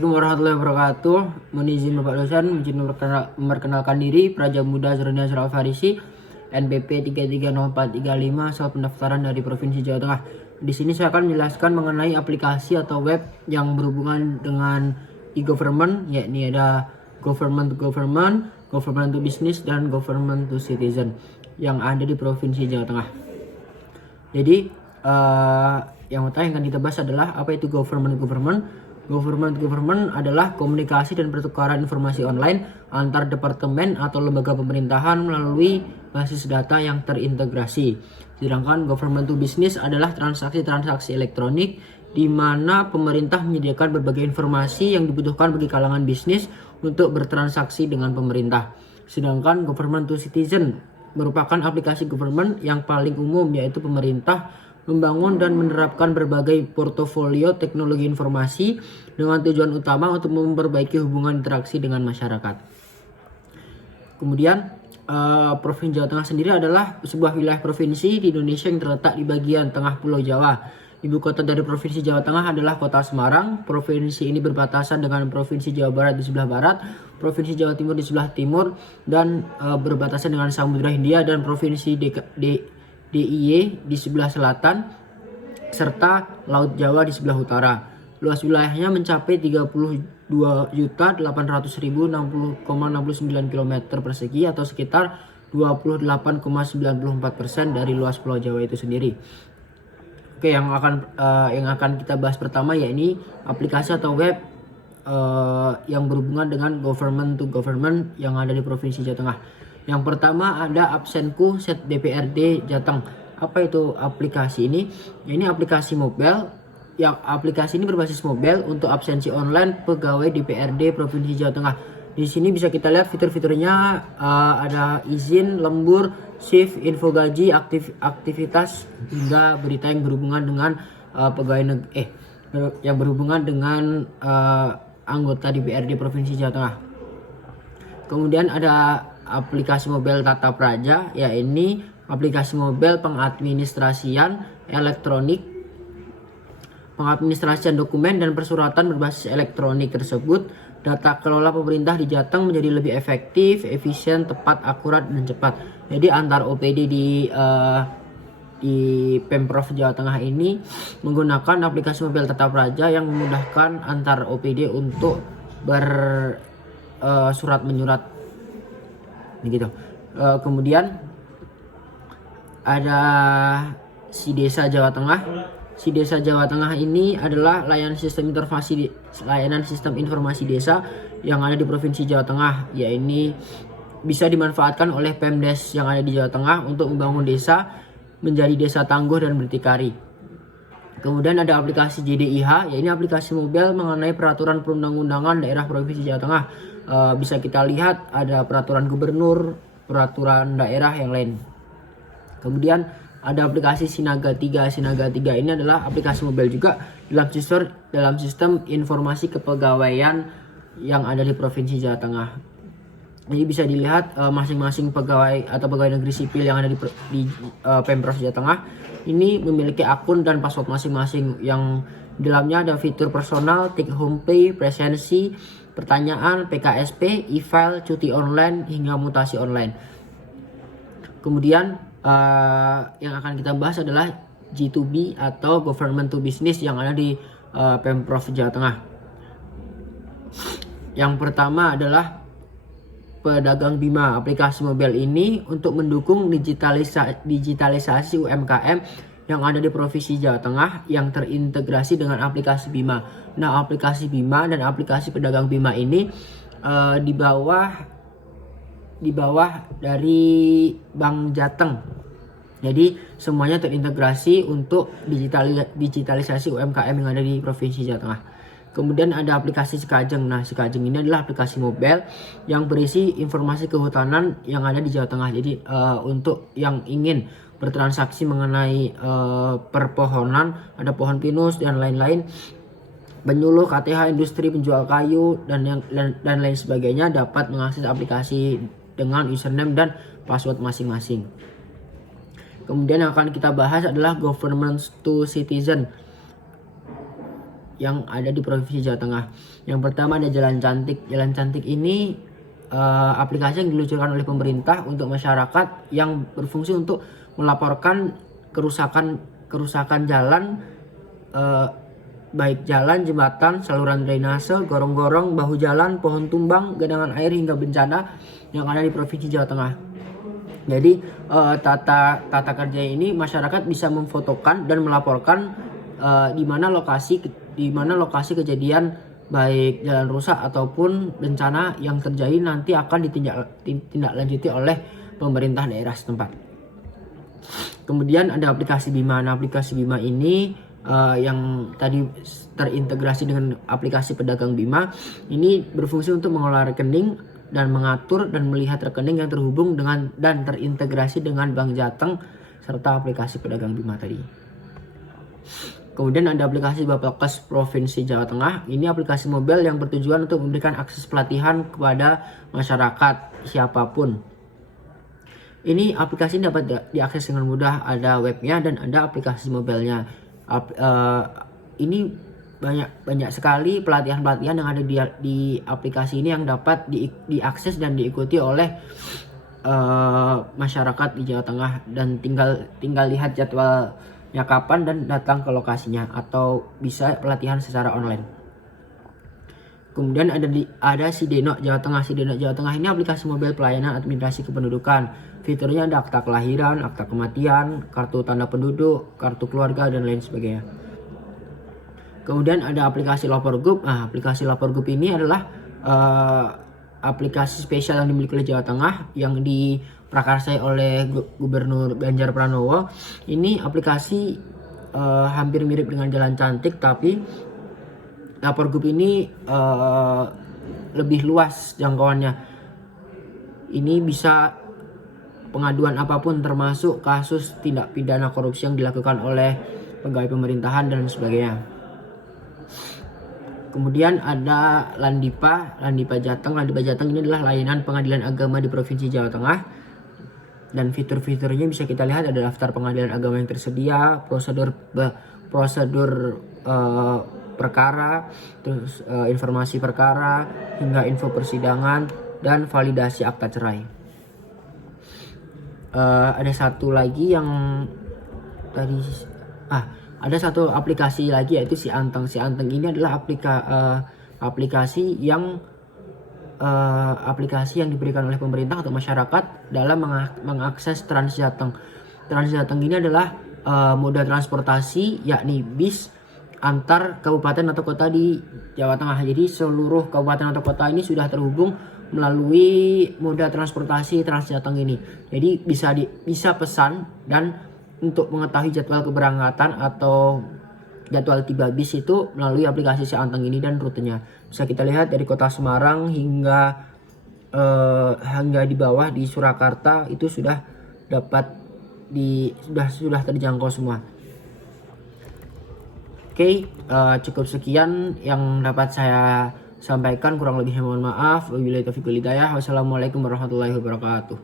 Assalamualaikum warahmatullahi wabarakatuh. Mohon izin Bapak dosen memperkenalkan diri, Praja Muda Zernia Surau Farisi, NPP 330435, soal pendaftaran dari Provinsi Jawa Tengah. Di sini saya akan menjelaskan mengenai aplikasi atau web yang berhubungan dengan e-government, yakni ada government to government, government to business, dan government to citizen yang ada di Provinsi Jawa Tengah. Jadi yang pertama yang akan kita bahas adalah apa itu government to government. Government to government adalah komunikasi dan pertukaran informasi online antar departemen atau lembaga pemerintahan melalui basis data yang terintegrasi. Sedangkan government to business adalah transaksi-transaksi elektronik di mana pemerintah menyediakan berbagai informasi yang dibutuhkan bagi kalangan bisnis untuk bertransaksi dengan pemerintah. Sedangkan government to citizen merupakan aplikasi government yang paling umum, yaitu pemerintah membangun dan menerapkan berbagai portofolio teknologi informasi dengan tujuan utama untuk memperbaiki hubungan interaksi dengan masyarakat. Kemudian Provinsi Jawa Tengah sendiri adalah sebuah wilayah provinsi di Indonesia yang terletak di bagian tengah Pulau Jawa. Ibu kota dari Provinsi Jawa Tengah adalah Kota Semarang. Provinsi ini berbatasan dengan Provinsi Jawa Barat di sebelah barat, Provinsi Jawa Timur di sebelah timur, dan berbatasan dengan Samudra Hindia dan Provinsi DIY di sebelah selatan, serta Laut Jawa di sebelah utara. Luas wilayahnya mencapai 32.800.060,69 km persegi atau sekitar 28,94% dari luas Pulau Jawa itu sendiri. Oke, yang akan kita bahas pertama yakni aplikasi atau web yang berhubungan dengan government to government yang ada di Provinsi Jawa Tengah. Yang pertama ada Absenku Set DPRD Jateng. Apa itu aplikasi ini? Ini aplikasi mobile. Yang aplikasi ini berbasis mobile untuk absensi online pegawai DPRD Provinsi Jawa Tengah. Di sini bisa kita lihat fitur-fiturnya, ada izin, lembur, shift, info gaji, aktivitas hingga berita yang berhubungan dengan yang berhubungan dengan anggota DPRD Provinsi Jawa Tengah. Kemudian ada aplikasi mobile Tata Praja, ya ini aplikasi mobile pengadministrasian elektronik, pengadministrasian dokumen dan persuratan berbasis elektronik tersebut. Data kelola pemerintah di Jateng menjadi lebih efektif, efisien, tepat, akurat, dan cepat. Jadi antar OPD di Pemprov Jawa Tengah ini menggunakan aplikasi mobile Tata Praja yang memudahkan antar OPD untuk bersurat menyurat begitu. Kemudian ada Si Desa Jawa Tengah. Si Desa Jawa Tengah ini adalah layanan sistem informasi desa yang ada di Provinsi Jawa Tengah. Ya, ini bisa dimanfaatkan oleh Pemdes yang ada di Jawa Tengah untuk membangun desa menjadi desa tangguh dan berdikari. Kemudian ada aplikasi JDIH, ya ini aplikasi mobile mengenai peraturan perundang-undangan daerah Provinsi Jawa Tengah. Bisa kita lihat ada peraturan gubernur, peraturan daerah yang lain. Kemudian ada aplikasi Sinaga 3. Sinaga 3 ini adalah aplikasi mobile juga dalam sistem informasi kepegawaian yang ada di Provinsi Jawa Tengah. Jadi bisa dilihat masing-masing pegawai atau pegawai negeri sipil yang ada di Pemprov Jawa Tengah ini memiliki akun dan password masing-masing yang di dalamnya ada fitur personal, take home pay, presensi, pertanyaan, PKSP, e-file, cuti online, hingga mutasi online. Kemudian yang akan kita bahas adalah G2B atau government to business yang ada di Pemprov Jawa Tengah. Yang pertama adalah Pedagang Bima. Aplikasi mobile ini untuk mendukung digitalisasi UMKM yang ada di Provinsi Jawa Tengah yang terintegrasi dengan aplikasi Bima. Nah, aplikasi Bima dan aplikasi Pedagang Bima ini di bawah dari Bank Jateng. Jadi semuanya terintegrasi untuk digitalisasi UMKM yang ada di Provinsi Jawa Tengah. Kemudian ada aplikasi Sekajeng. Nah, Sekajeng ini adalah aplikasi mobile yang berisi informasi kehutanan yang ada di Jawa Tengah. Jadi untuk yang ingin bertransaksi mengenai perpohonan, ada pohon pinus dan lain-lain, penyuluh, KTH, industri, penjual kayu dan lain sebagainya dapat mengakses aplikasi dengan username dan password masing-masing. Kemudian yang akan kita bahas adalah government to citizen. yang ada di Provinsi Jawa Tengah. Yang pertama ada Jalan Cantik. Jalan Cantik ini aplikasi yang diluncurkan oleh pemerintah untuk masyarakat yang berfungsi untuk melaporkan kerusakan jalan, baik jalan, jembatan, saluran drainase, gorong-gorong, bahu jalan, pohon tumbang, genangan air hingga bencana yang ada di Provinsi Jawa Tengah. Jadi tata kerja ini masyarakat bisa memfotokan dan melaporkan di mana lokasi kejadian baik jalan rusak ataupun bencana yang terjadi nanti akan ditindaklanjuti oleh pemerintah daerah setempat. Kemudian ada aplikasi Bima. Nah, aplikasi Bima ini yang tadi terintegrasi dengan aplikasi pedagang Bima ini berfungsi untuk mengelola rekening dan mengatur dan melihat rekening yang terhubung dengan dan terintegrasi dengan Bank Jateng serta aplikasi pedagang Bima tadi. Kemudian ada aplikasi Bapakes Provinsi Jawa Tengah. Ini aplikasi mobile yang bertujuan untuk memberikan akses pelatihan kepada masyarakat siapapun. Ini aplikasi dapat diakses dengan mudah, ada webnya dan ada aplikasi mobilenya. Ini banyak sekali pelatihan-pelatihan yang ada di aplikasi ini yang dapat diakses dan diikuti oleh masyarakat di Jawa Tengah, dan tinggal lihat jadwalnya kapan dan datang ke lokasinya, atau bisa pelatihan secara online. Kemudian ada Sidenok Jawa Tengah. Sidenok Jawa Tengah ini aplikasi mobile pelayanan administrasi kependudukan. Fiturnya ada akta kelahiran, akta kematian, kartu tanda penduduk, kartu keluarga, dan lain sebagainya. Kemudian ada aplikasi Lapor Group. Nah, aplikasi Lapor Group ini adalah aplikasi spesial yang dimiliki oleh Jawa Tengah yang diprakarsai oleh Gubernur Ganjar Pranowo. Ini aplikasi hampir mirip dengan Jalan Cantik, tapi Lapor Group ini lebih luas jangkauannya. Ini bisa pengaduan apapun, termasuk kasus tindak pidana korupsi yang dilakukan oleh pegawai pemerintahan dan sebagainya. Kemudian ada Landipa Jateng. Landipa Jateng ini adalah layanan pengadilan agama di Provinsi Jawa Tengah. Dan fitur-fiturnya bisa kita lihat, ada daftar pengadilan agama yang tersedia, prosedur perkara, terus informasi perkara, hingga info persidangan dan validasi akta cerai. Ada satu lagi yang tadi ada satu aplikasi lagi, yaitu Si Anteng. Si Anteng ini adalah aplikasi yang diberikan oleh pemerintah untuk masyarakat dalam mengakses Transjateng. Transjateng ini adalah moda transportasi, yakni bis antar kabupaten atau kota di Jawa Tengah. Jadi seluruh kabupaten atau kota ini sudah terhubung melalui moda transportasi Transjateng ini. Jadi bisa pesan, dan untuk mengetahui jadwal keberangkatan atau jadwal tiba bis itu melalui aplikasi Si Anteng ini dan rutenya. Bisa kita lihat dari kota Semarang hingga di bawah di Surakarta itu sudah sudah terjangkau semua. Oke, cukup sekian yang dapat saya sampaikan, kurang lebihnya mohon maaf. Wabillahi taufiq wal hidayah. Wassalamualaikum warahmatullahi wabarakatuh.